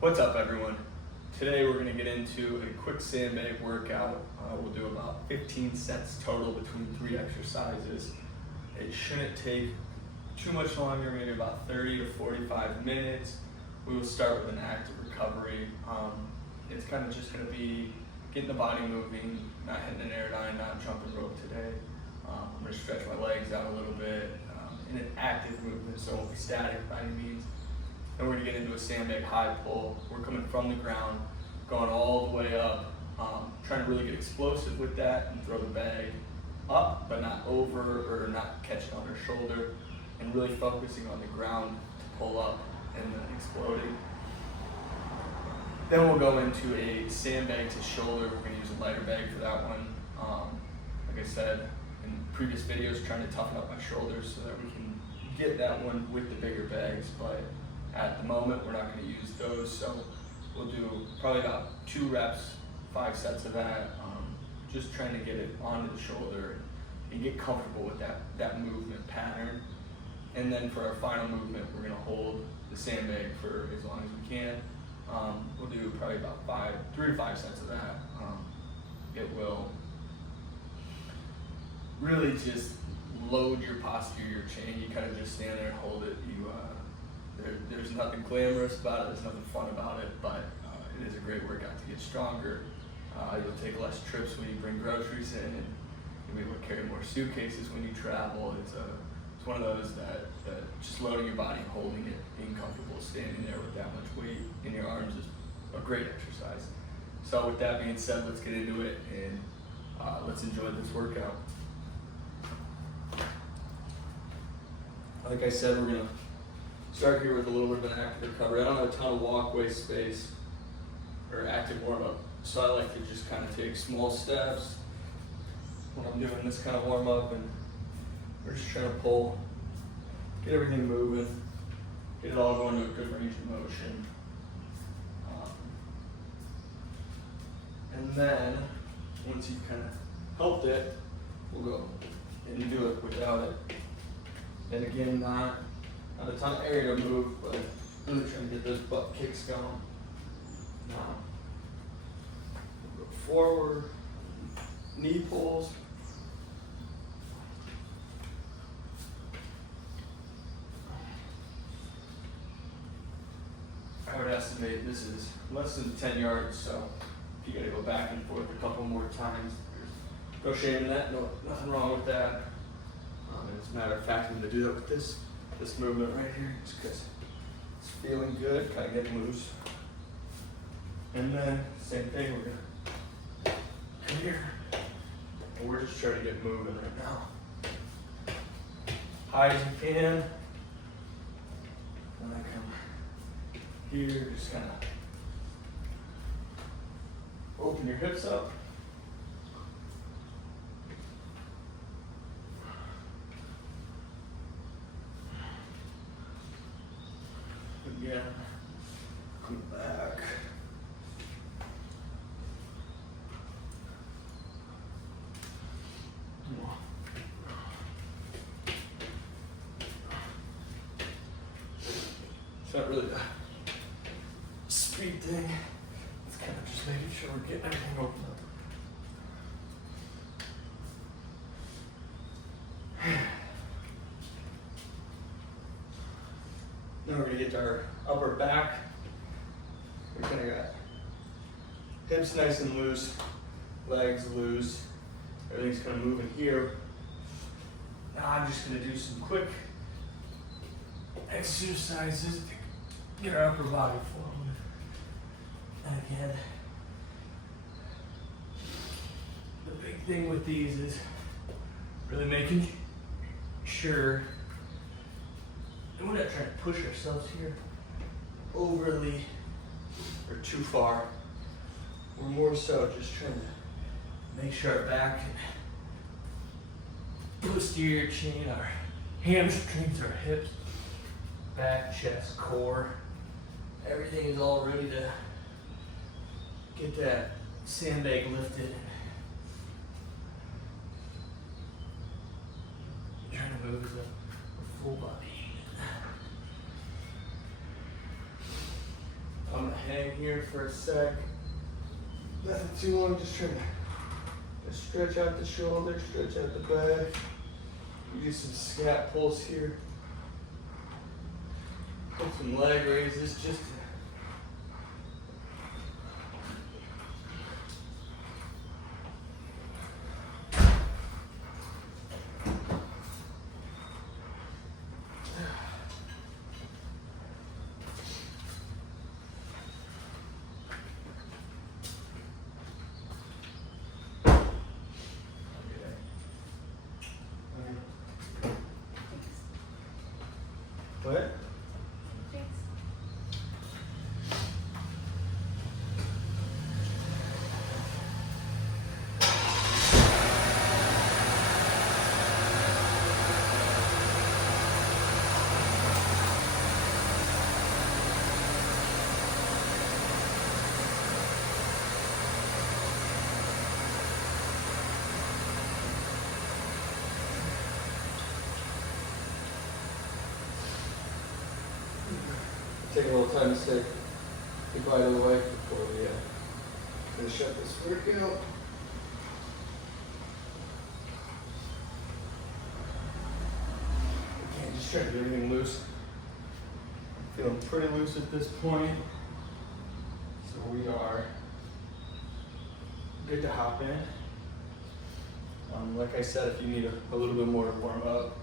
What's up, everyone? Today we're going to get into a quick sandbag workout. We'll do about 15 sets total between 3 exercises. It shouldn't take too much longer, maybe about 30 to 45 minutes. We will start with an active recovery. It's kind of just going to be getting the body moving, not hitting an airline, not jumping rope today. I'm going to stretch my legs out a little bit in an active movement, so it won't be static by any means. Then we're going to get into a sandbag high pull. We're coming from the ground, going all the way up, trying to really get explosive with that and throw the bag up, but not over or not catching on our shoulder, and really focusing on the ground to pull up and then exploding. Then we'll go into a sandbag to shoulder. We're going to use a lighter bag for that one. Like I said in previous videos, trying to toughen up my shoulders so that we can get that one with the bigger bags, but at the moment, we're not going to use those, so we'll do probably about 2 reps, 5 sets of that, just trying to get it onto the shoulder and get comfortable with that movement pattern. And then for our final movement, we're going to hold the sandbag for as long as we can. We'll do probably about 3 to 5 sets of that. It will really just load your posture, your chain. You kind of just stand there and hold it. There's nothing glamorous about it, there's nothing fun about it, but it is a great workout to get stronger. You'll take less trips when you bring groceries in, and you'll be able to carry more suitcases when you travel. It's one of those that just loading your body and holding it, being comfortable standing there with that much weight in your arms is a great exercise. So with that being said, let's get into it and let's enjoy this workout. Like I said, we're gonna start here with a little bit of an active recovery. I don't have a ton of walkway space or active warm-up, so I like to just kind of take small steps when I'm doing this kind of warm-up, and we're just trying to pull, get everything moving, get it all going to a good range of motion. And then, once you've kind of helped it, we'll go and do it without it. And again, not a ton of area to move, but really trying to get those butt kicks going. Now, we'll go forward, knee pulls. I would estimate this is less than 10 yards, so if you gotta go back and forth a couple more times, there's no shame in that, nothing wrong with that. As a matter of fact, I'm gonna do that with this movement right here, just because it's feeling good, kind of getting loose. And then, same thing, we're gonna come here, and we're just trying to get moving right now. High as you can, and then come here, just kind of open your hips up. Again, come back. It's not really a speed thing. It's kind of just making sure we're getting everything open up. Then we're going to get to our upper back. We kind of got hips nice and loose, legs loose. Everything's kind of moving here. Now I'm just going to do some quick exercises to get our upper body flowing. And again, the big thing with these is really making sure and we're not trying to push ourselves here overly or too far. We're more so just trying to make sure our back and posterior chain, our hamstrings, our hips, back, chest, core, everything is all ready to get that sandbag lifted. Trying to move the full body. I'm gonna hang here for a sec. Nothing too long, just trying to stretch out the shoulder, stretch out the back. We do some scat pulls here. Put some leg raises just to what? Take a little time to say goodbye to the wife before we finish up this workout. Okay, just trying to get everything loose. Feeling pretty loose at this point. So we are good to hop in. Like I said, if you need a little bit more to warm up,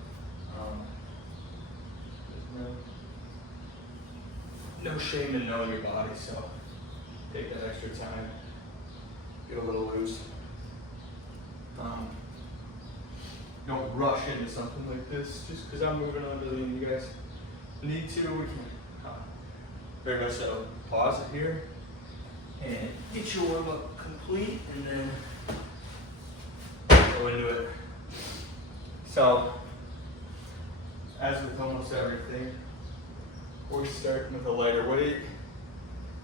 no shame in knowing your body, so take that extra time, get a little loose. Don't rush into something like this just because I'm moving on to the end. You guys need to, we can very much so pause it here and get your warm up complete and then go into it. So, as with almost everything, we're starting with a lighter weight,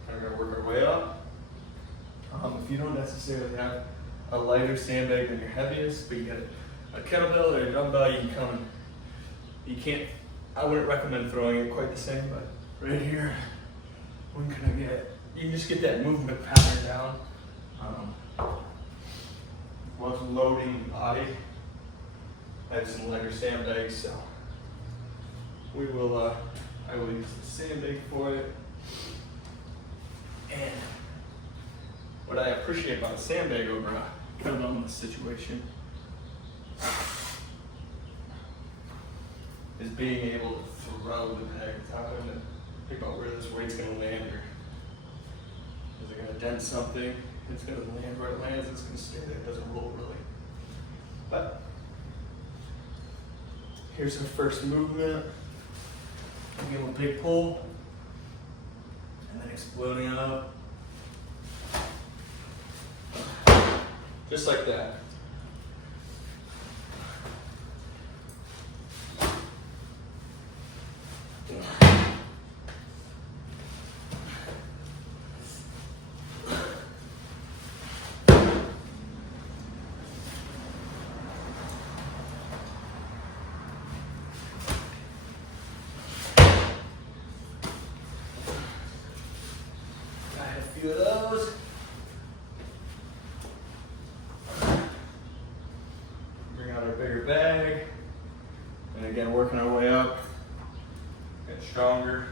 kind of gonna work our way up. If you don't necessarily have a lighter sandbag than your heaviest, but you got a kettlebell or a dumbbell, I wouldn't recommend throwing it quite the same, but right here, you can just get that movement pattern down. While loading the body, I have some lighter sandbags, so I will use the sandbag for it. And what I appreciate about a sandbag over a kettlebell in this situation is being able to throw the bag without having to think about where this weight's gonna land, or is it gonna dent something? It's gonna land where it lands, it's gonna stay there, it doesn't roll really. But here's our first movement. Give a big pull, and then exploding up. Just like that. Few of those. Bring out our bigger bag. And again, working our way up. Get stronger.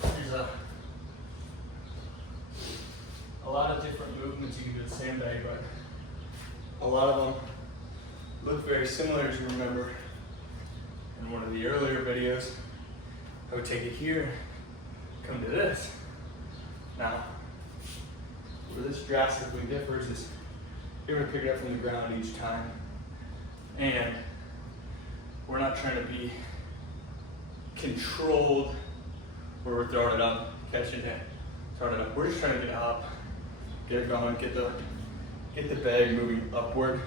There's a lot of different movements you can do with sandbag, but a lot of them look very similar. As you remember in one of the earlier videos, I would take it here, come to this. Now, where this drastically differs is you're gonna pick it up from the ground each time, and we're not trying to be controlled where we're throwing it up, catching it, throwing it up. We're just trying to get up, get it going, get the bag moving upward.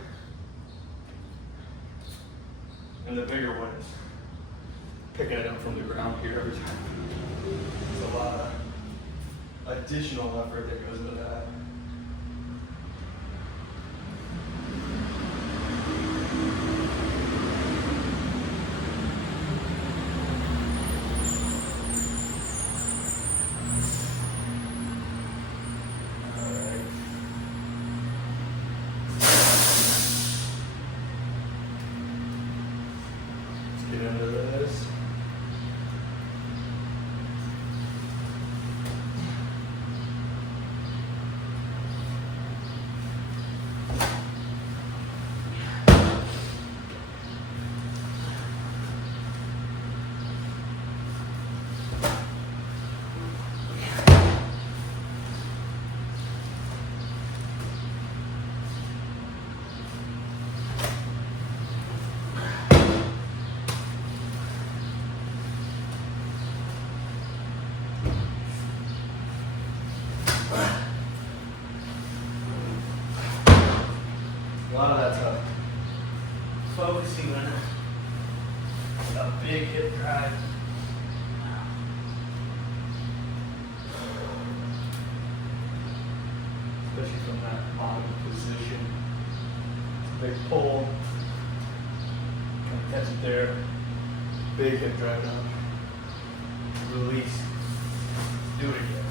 And the bigger one is picking it up from the ground here every time. There's a lot of additional effort that goes into that. Get into this. A lot of that's focusing on a big hip drive. Especially from that bottom position. It's a big pull. Kind of catch it there. Big hip drive down. Release. Do it again.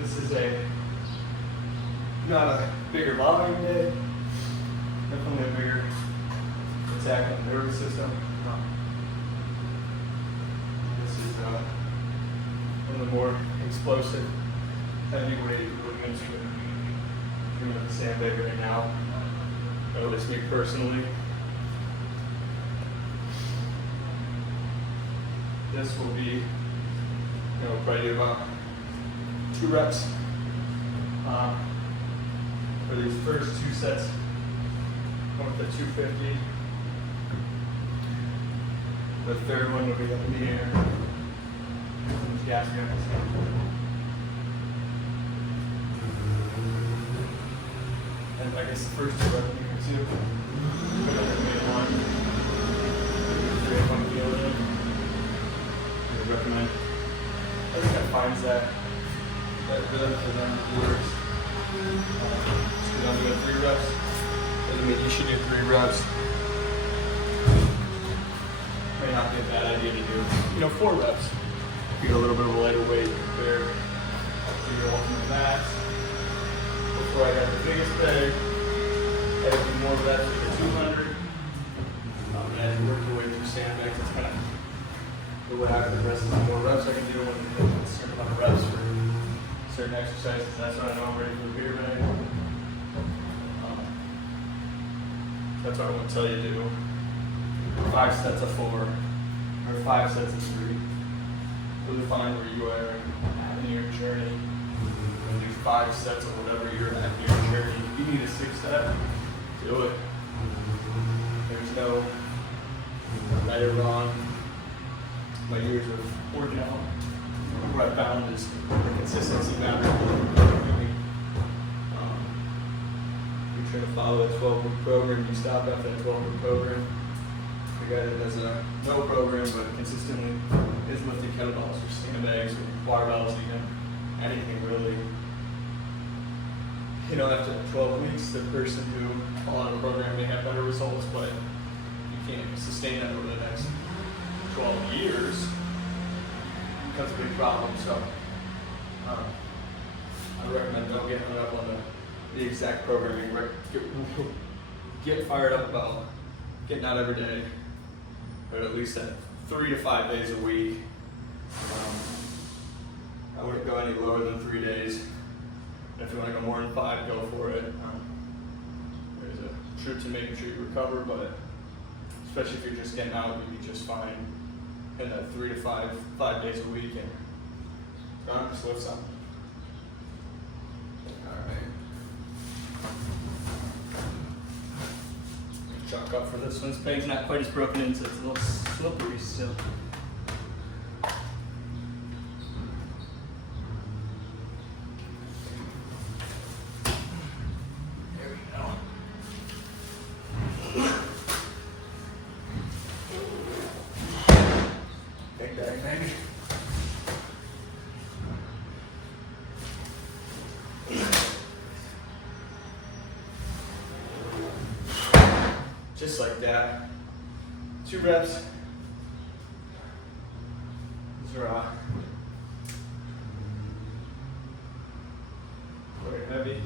This is not a bigger volume day, definitely a bigger attack on the nervous system. This is one of the more explosive, heavyweight movements for the sandbag right now, at least me personally. This will be, probably do about 2 reps for these first 2 sets. One with the 250. The third one will be up in the air. Some gas guns. And I guess the first 2 reps you can do. Put up in one. 1 kilo in. I would recommend. I think that finds that good for them works. So I'm doing 3 reps. Doesn't mean you should do 3 reps. May not be a bad idea to do, 4 reps. You get a little bit of a lighter weight there to your ultimate max. Before I got the biggest bag, I had to do more reps for 200. And as you work your way through sandbags, it's kind of the way I progress is the more reps I can do when you hit a certain amount of reps for certain exercises. That's what I know I'm ready for a beer bag. That's what I want to tell you to do. 5 sets of 4 or 5 sets of 3. Really find where you are in your journey. And do 5 sets of whatever you're at in your journey. If you need a 6 set, do it. There's no right or wrong. My years of working out, what I found is the consistency matters. You try to follow a 12-week program, you stop after that 12-week program. The guy that does a no program but consistently is lifting kettlebells or sandbags or barbells, anything really. After 12 weeks, the person who followed a program may have better results, but you can't sustain that over the next 12 years. It becomes a big problem. So I recommend don't get hung up on the exact programming. Get fired up about getting out every day, but at least at 3 to 5 days a week. I wouldn't go any lower than 3 days. If you want to go more than 5, go for it. There's a truth to making sure you recover, but especially if you're just getting out, you'll be just fine in that 3 to 5 days a week, and just lift some. All right. Chalk up for this one. This bag's not quite as broken in, so it's a little slippery still. There we go. Big bag, baby. Just like that. 2 reps. These are quite heavy.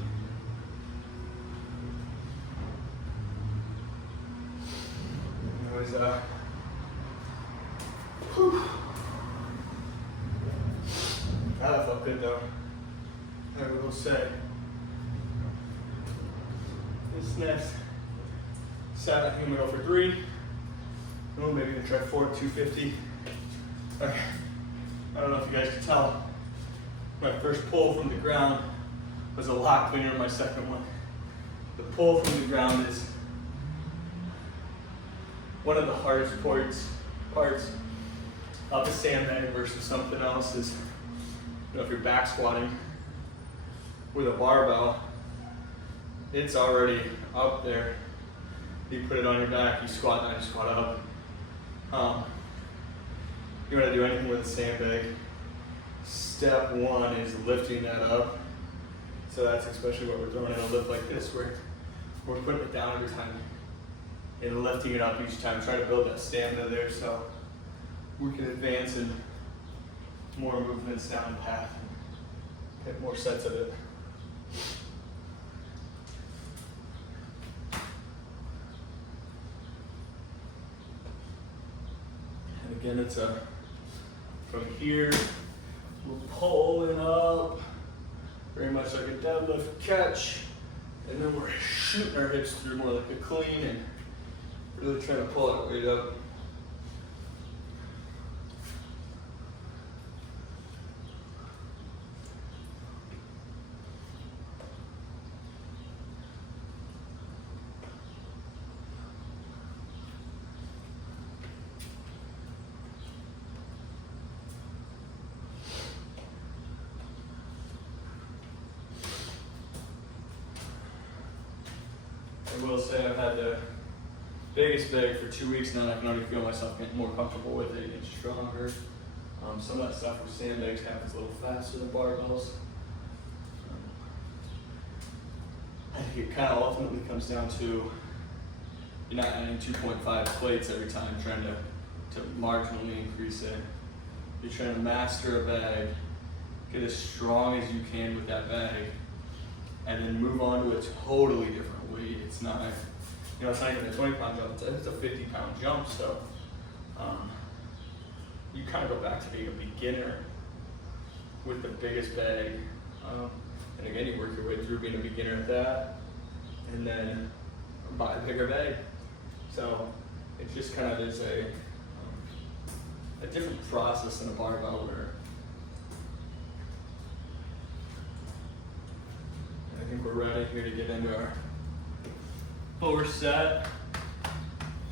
It was that felt good though. I will say. This next set, I think I'm gonna go for 3. Oh, maybe I'm gonna try 4 at 250. I don't know if you guys can tell. My first pull from the ground was a lot cleaner than my second one. The pull from the ground is one of the hardest parts of the sandbag versus something else is, you know, if you're back squatting with a barbell, it's already up there. You put it on your back, you squat down, you squat up. You want to do anything with a sandbag, step 1 is lifting that up. So that's especially what we're throwing in a lift like this, where we're putting it down every time and lifting it up each time, trying to build that stamina there so we can advance in more movements down the path and get more sets of it. And again, it's from here, we're pulling up, very much like a deadlift catch, and then we're shooting our hips through more like a clean and really trying to pull that weight up. I will say I've had the biggest bag for 2 weeks now, and I can already feel myself getting more comfortable with it, getting stronger. Some of that stuff with sandbags happens a little faster than barbells. I think it kind of ultimately comes down to you're not adding 2.5 plates every time, trying to marginally increase it. You're trying to master a bag, get as strong as you can with that bag, and then move on to a totally different weight. It's not, you know, it's not even a 20-pound jump, it's a 50-pound jump, so you kind of go back to being a beginner with the biggest bag. And again, you work your way through being a beginner at that, and then buy a bigger bag. So it just kind of is a different process than a barbell where I think we're ready here to get into our lower set.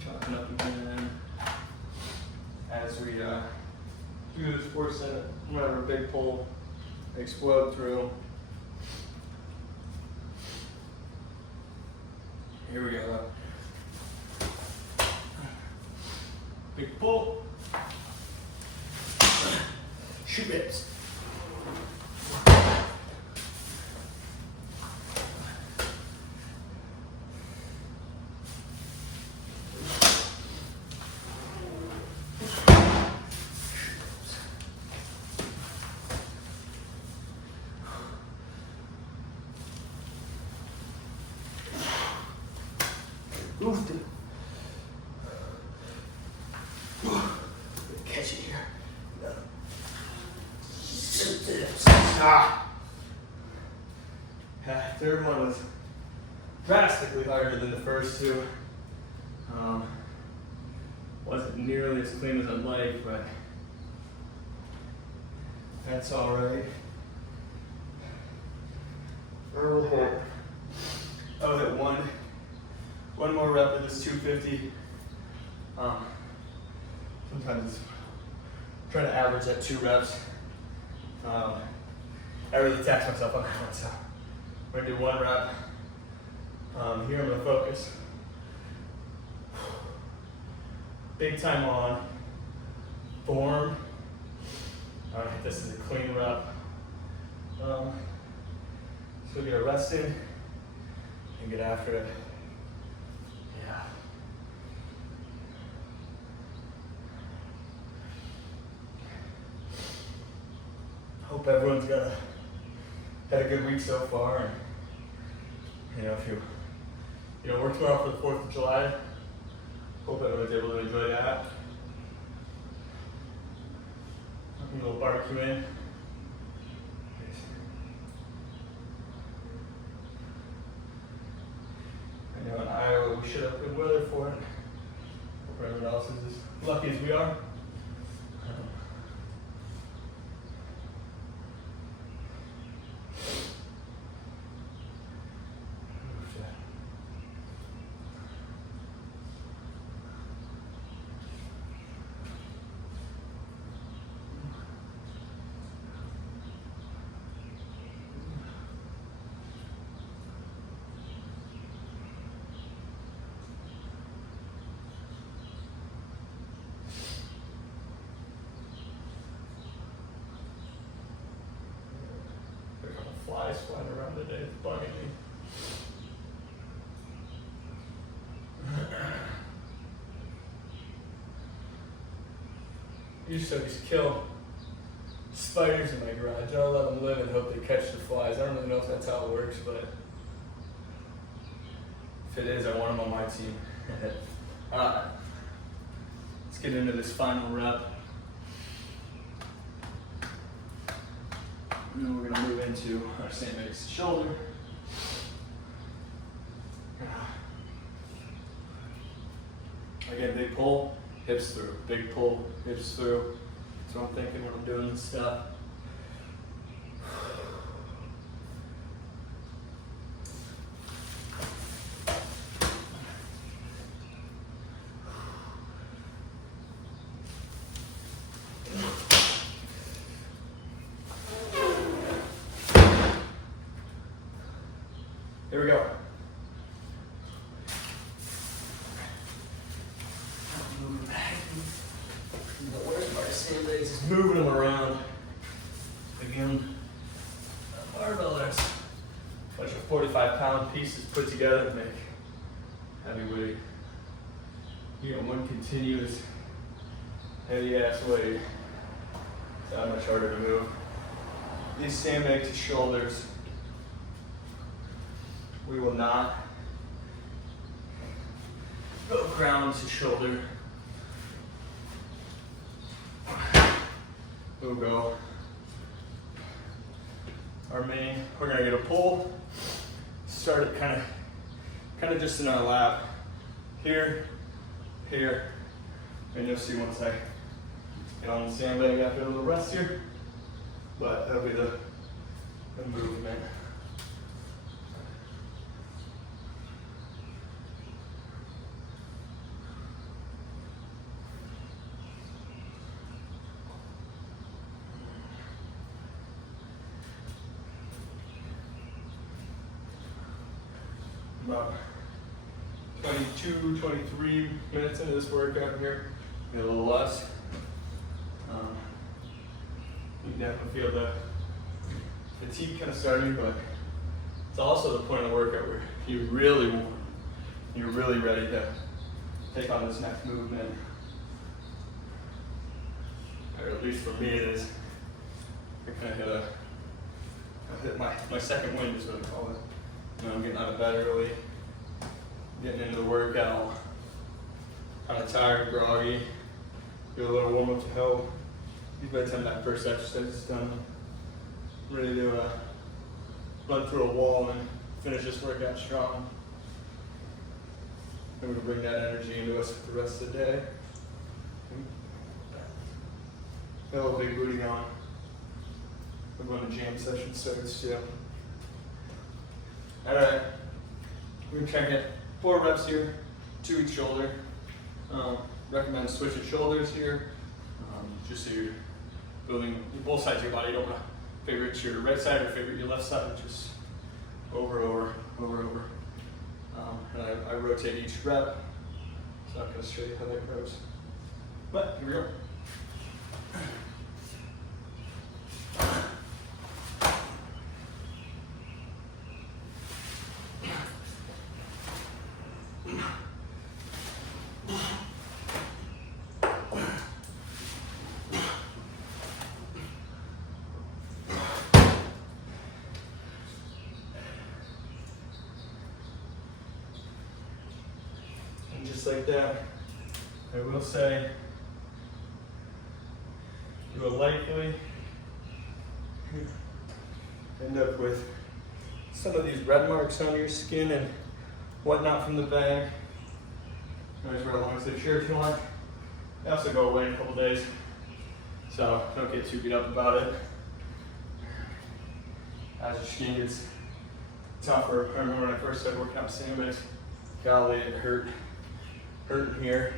Chalking up again as we do this 4 set, whatever big pull, explode through. Here we go. Big pull. Shoot hips. Catch it here. Third one was drastically harder than the first 2. Wasn't nearly as clean as I'd like, but that's all right. I was at one One more rep of this 250. Sometimes it's trying to average at 2 reps. I really tax myself on that one, so we're gonna do 1 rep. Here I'm gonna focus. Big time on form. All right, this is a clean rep. So get arrested and get after it. Yeah. Hope everyone's had a good week so far. And, if you work tomorrow for the 4th of July, hope everyone's able to enjoy that. A little barbecue in. I know in Iowa we should have good weather for it. Hope everyone else is as lucky as we are. Flies flying around today, it's bugging me. Usually I just kill spiders in my garage. I don't let them live and hope they catch the flies. I don't really know if that's how it works, but if it is, I want them on my team. Alright, let's get into this final rep. And then we're going to move into our sandbag shoulder. Again, big pull, hips through. Big pull, hips through. That's what I'm thinking when I'm doing this stuff. Here we go. Moving back. Where's my sandbags? Just moving them around. Again, a barbell, there's a bunch of 45-pound pieces put together to make heavy weight. One continuous heavy ass weight. It's not much harder to move. These sandbags to shoulders. We will not go ground to shoulder. We'll go our main. We're gonna get a pull. Start it kind of just in our lap. Here, and you'll see once I get on the sandbag after a little rest here. But that'll be the movement. About 22, 23 minutes into this workout here, maybe a little less. You can definitely feel the fatigue kind of starting, but it's also the point of the workout where you're really ready to take on this next movement. Or at least for me it is. I kind of hit my second wind is what I call it. I'm getting out of bed early, getting into the workout, kind of tired, groggy, do a little warm up to help. By the time that first exercise is done, I'm ready to run through a wall and finish this workout strong. And we're gonna bring that energy into us for the rest of the day. Got a little big booty on. We're going to jam session starts too. Alright, we're gonna check it 4 reps here, 2 each shoulder. Recommend switching shoulders here, just so you're building both sides of your body. You don't want to favorite your right side or favorite your left side, just over. And I rotate each rep. It's not going to show you how that goes. But here we go. Just like that, I will say, you will likely end up with some of these red marks on your skin and whatnot from the bag. Always wear a long sleeve shirt if you want. They also go away in a couple days, so don't get too beat up about it. As your skin gets tougher, I remember when I first started working out Sandbags, golly, it hurting here.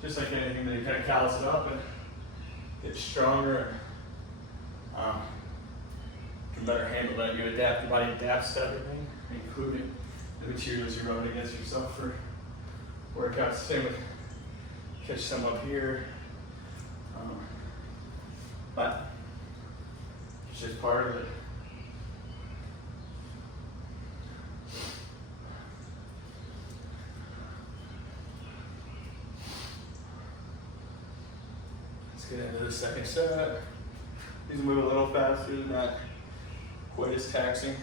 Just like anything, that you kind of callus it up and get stronger and can better handle that. You adapt, your body adapts to everything, including the materials you're rubbing against yourself for workouts. Same with catch some up here. But it's just part of it. Get into the second set. These move a little faster, not quite as taxing.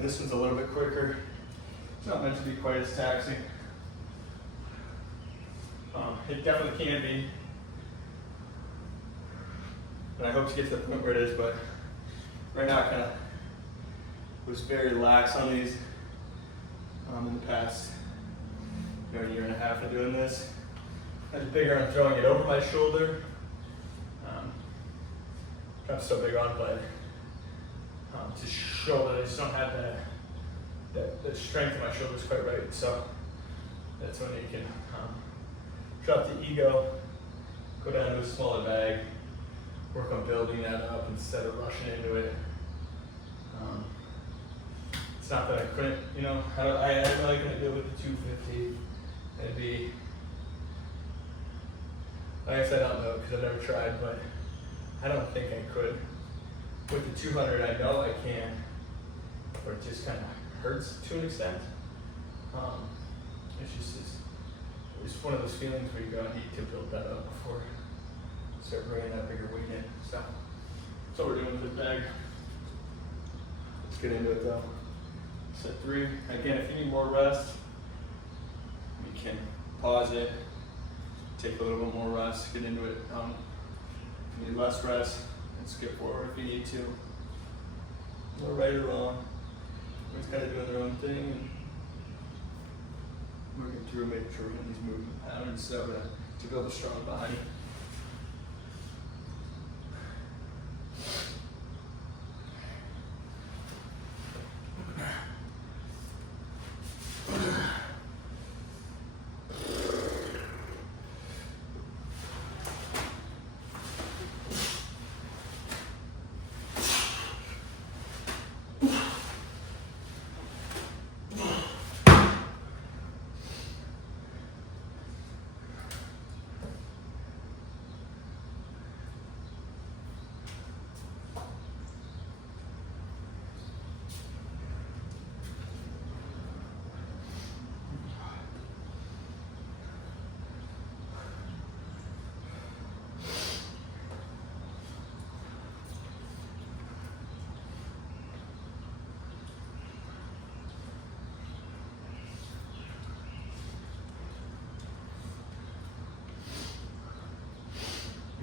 This one's a little bit quicker. It's not meant to be quite as taxing. It definitely can be. And I hope to get to the point where it is, but right now I kind of was very lax on these in the past year and a half of doing this. I was bigger on throwing it over my shoulder. I'm still big on, but to show that I just don't have that strength in my shoulders quite right. So that's when you can drop the ego, go down to a smaller bag, work on building that up instead of rushing into it. It's not that I couldn't, I really couldn't do it with the 250. It'd be, like I said, I don't know because I've never tried, but I don't think I could. With the 200, I know I can, but it just kind of hurts to an extent. It's one of those feelings where you go, I need to build that up before I start bringing that bigger weight in. So that's what we're doing with the bag. Let's get into it though. Set 3. Again, if you need more rest, you can pause it, take a little bit more rest, get into it. If you need less rest, and skip forward if you need to. No right or wrong. Everyone's kind of doing their own thing and working through, making sure we're getting these movement patterns so to build a strong body.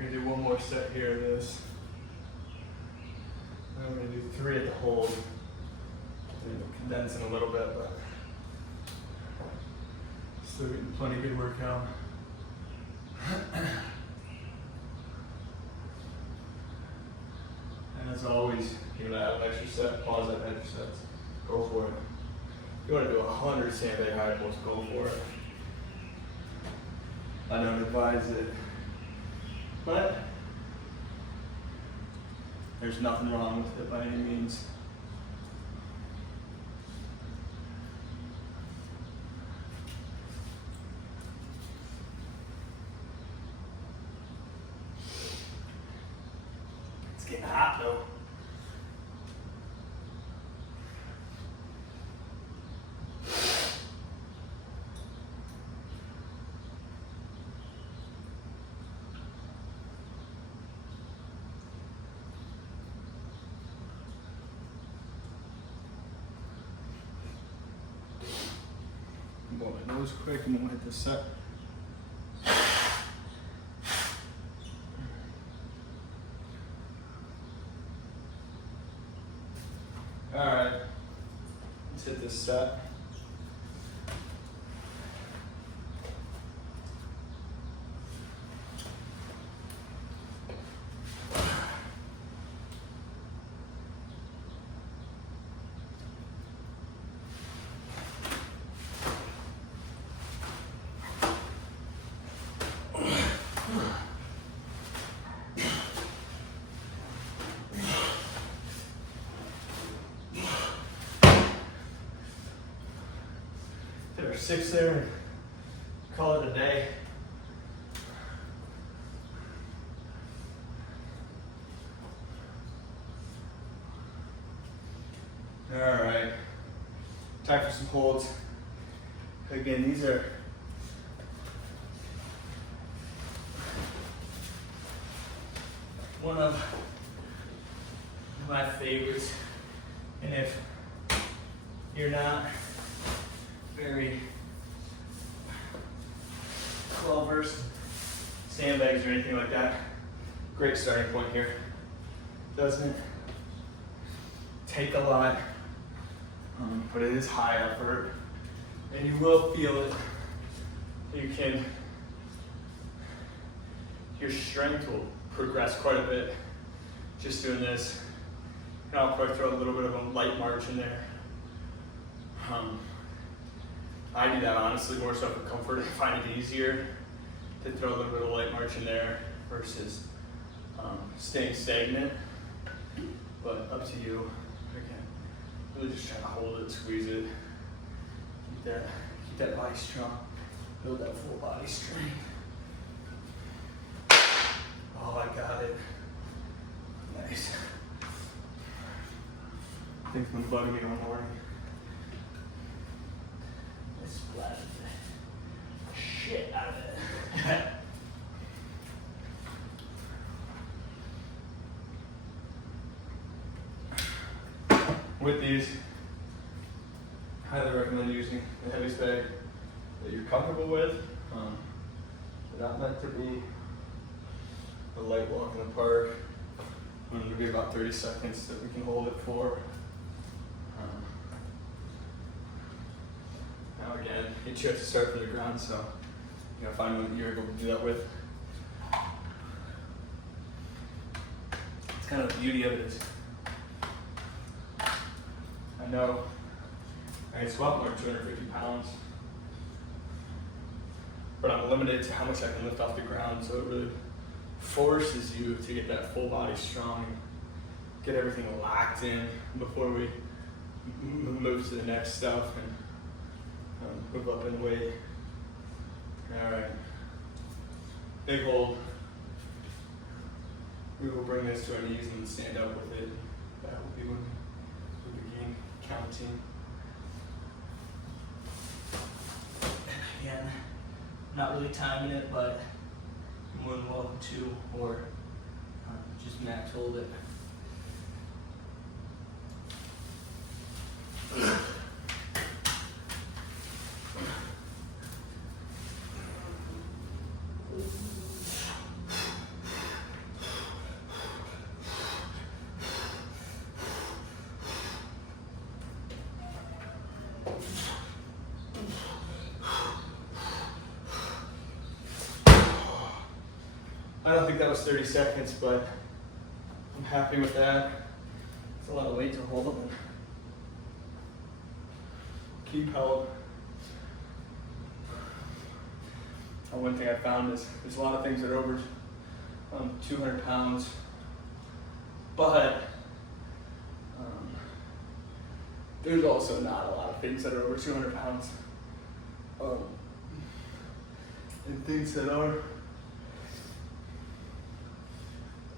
We're gonna do one more set here of this. And I'm gonna do 3 at the hold. Condensing a little bit, but still getting plenty good workout. And as always, you want to add an extra set, pause at extra sets, go for it. If you want to do 100 sandbag high pulls, go for it. I don't advise it, but there's nothing wrong with it by any means. It's getting hot though. I'm going my nose quick, I'm gonna hit this set. Alright, let's hit this set. Hit our 6 there and call it a day. All right, time for some holds. Again, these are one of my favorites, and if you're not very well versed sandbags or anything like that, great starting point here. Doesn't take a lot, but it is high effort, and you will feel it. Your strength will progress quite a bit just doing this. And I'll probably throw a little bit of a light march in there. I do that honestly more so for comfort. I find it easier to throw a little bit of light march in there versus staying stagnant, but up to you. Again, really just trying to hold it, squeeze it, keep that body strong, build that full body strength. Oh, I got it. Nice. I think it's been bugging me all morning. I splattered the shit out of it. With these, highly recommend using the heaviest bag that you're comfortable with. They're not meant to be a light walk in the park. It'll be about 30 seconds that we can hold it for. Now again, you have to start from the ground, so you gotta find one that you're able to do that with. It's kind of the beauty of it is, I know I can squat more than 250 pounds, but I'm limited to how much I can lift off the ground, so it really forces you to get that full body strong, get everything locked in before we move to the next stuff and move up in weight. All right, big hold. We will bring this to our knees and stand up with it. That will be when we begin counting. Again, not really timing it, but you're more than welcome to, or just max hold it. I don't think that was 30 seconds, but I'm happy with that. It's a lot of weight to hold them and keep held. And one thing I found is there's a lot of things that are over 200 pounds, but there's also not a lot of things that are over 200 pounds. And things that are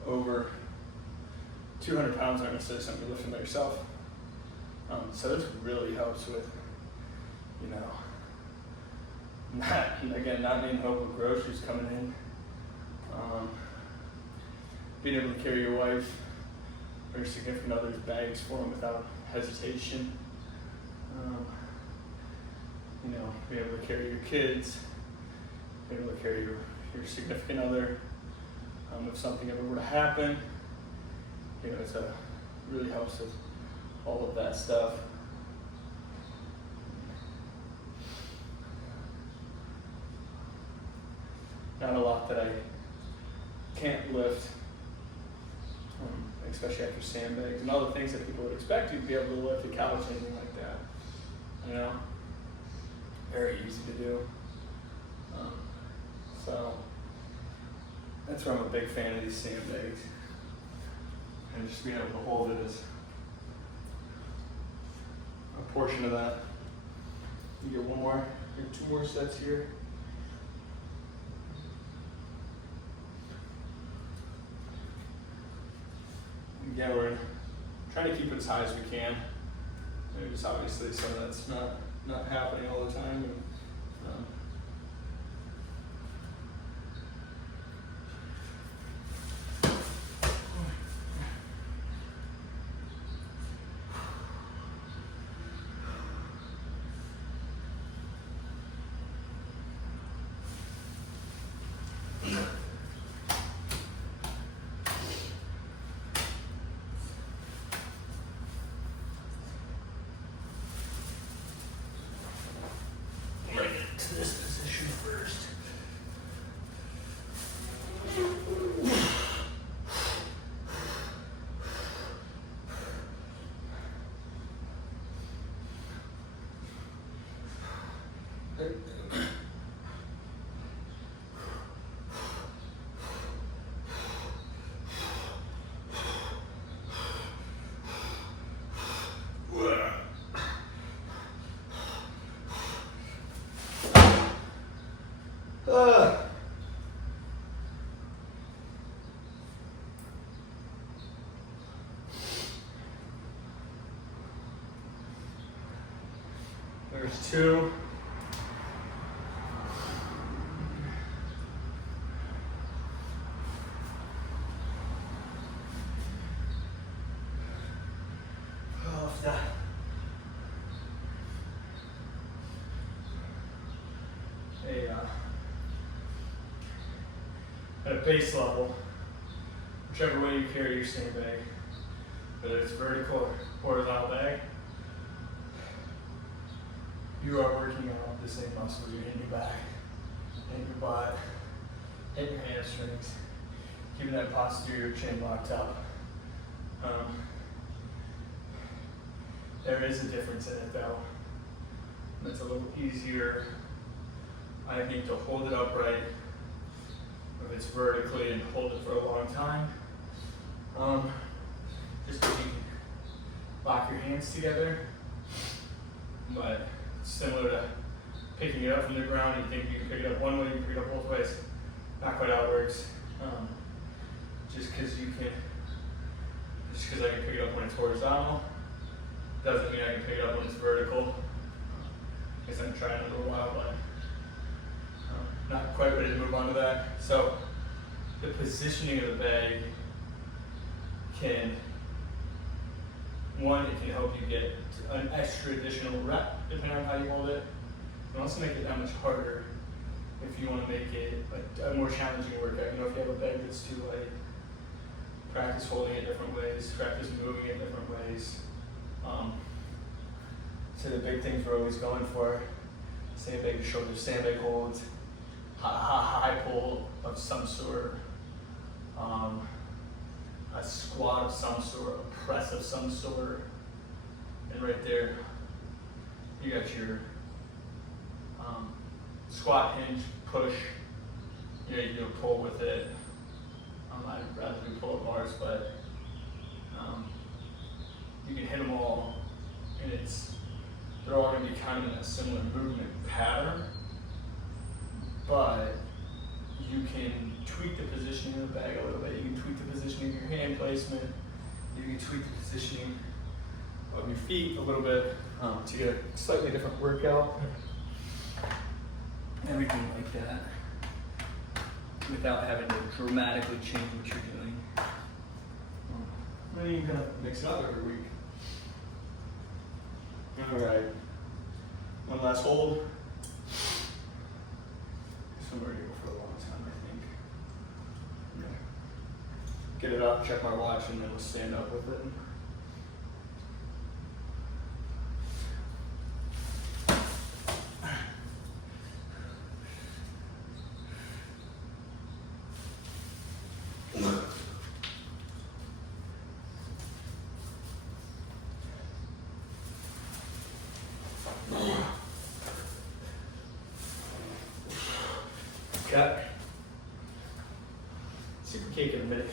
over 200 pounds aren't necessarily something you're lifting by yourself. So this really helps with, you know, not needing help with groceries coming in. Being able to carry your wife or your significant other's bags for them without hesitation. You know, being able to carry your kids, being able to carry your significant other. If something ever were to happen, you know, really helps with all of that stuff. Not a lot that I can't lift, especially after sandbags and all the things that people would expect you to be able to lift, a couch, anything like that. You know, very easy to do. So that's why I'm a big fan of these sandbags, and just being able to hold it as a portion of that. You get two more sets here. Again, we're trying to keep it as high as we can. There's obviously some that's not happening all the time. And, to this position first. There's two. Off that. At a base level, whichever way you carry your sandbag, whether it's vertical or horizontal bag, you are working out the same muscles. You're hitting your back, hitting your butt, hitting your hamstrings, keeping that posterior chin locked up. There is a difference in it though. It's a little easier, I think, to hold it upright if it's vertically and hold it for a long time. Just so you can lock your hands together, but it's similar to picking it up from the ground. You think you can pick it up one way, you can pick it up both ways. Not quite how it works. Just because I can pick it up when it's horizontal, doesn't mean I can pick it up when it's vertical. I guess I'm trying a little while, but not quite ready to move on to that. So the positioning of the bag it can help you get an extra additional rep depending on how you hold it. It can also make it that much harder if you want to make it a more challenging workout. You know, if you have a bag that's too light, practice holding it different ways, practice moving it different ways. So the big things we're always going for: sandbag shoulders, sandbag holds, high pull of some sort, a squat of some sort, a press of some sort, and right there, you got your squat hinge, push. You can do a pull with it. I'd rather do pull-up bars, but you can hit them all, and they're all going to be kind of in a similar movement pattern, but you can tweak the positioning of the bag a little bit. You can tweak the positioning of your hand placement. You can tweak the positioning of your feet a little bit to get a slightly different workout. Everything like that, without having to dramatically change what you're doing. Then you can mix it up every week. All right, one last hold. This one we're gonna go for a long time, I think. Okay. Get it up, check my watch, and then we'll stand up with it. Cut. Super cake in a minute.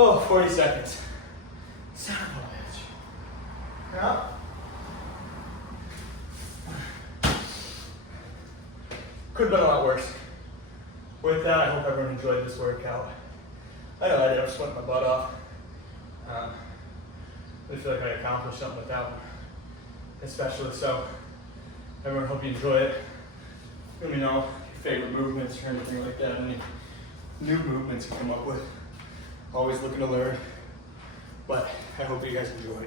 Oh, 40 seconds. Son of a bitch. Yeah. Could have been a lot worse. With that, I hope everyone enjoyed this workout. I know I did. I'm sweating my butt off. I feel like I accomplished something with that one, especially. So, everyone, hope you enjoy it. Let me know your favorite movements or anything like that. Any new movements you come up with. Always looking to learn, but I hope you guys enjoy.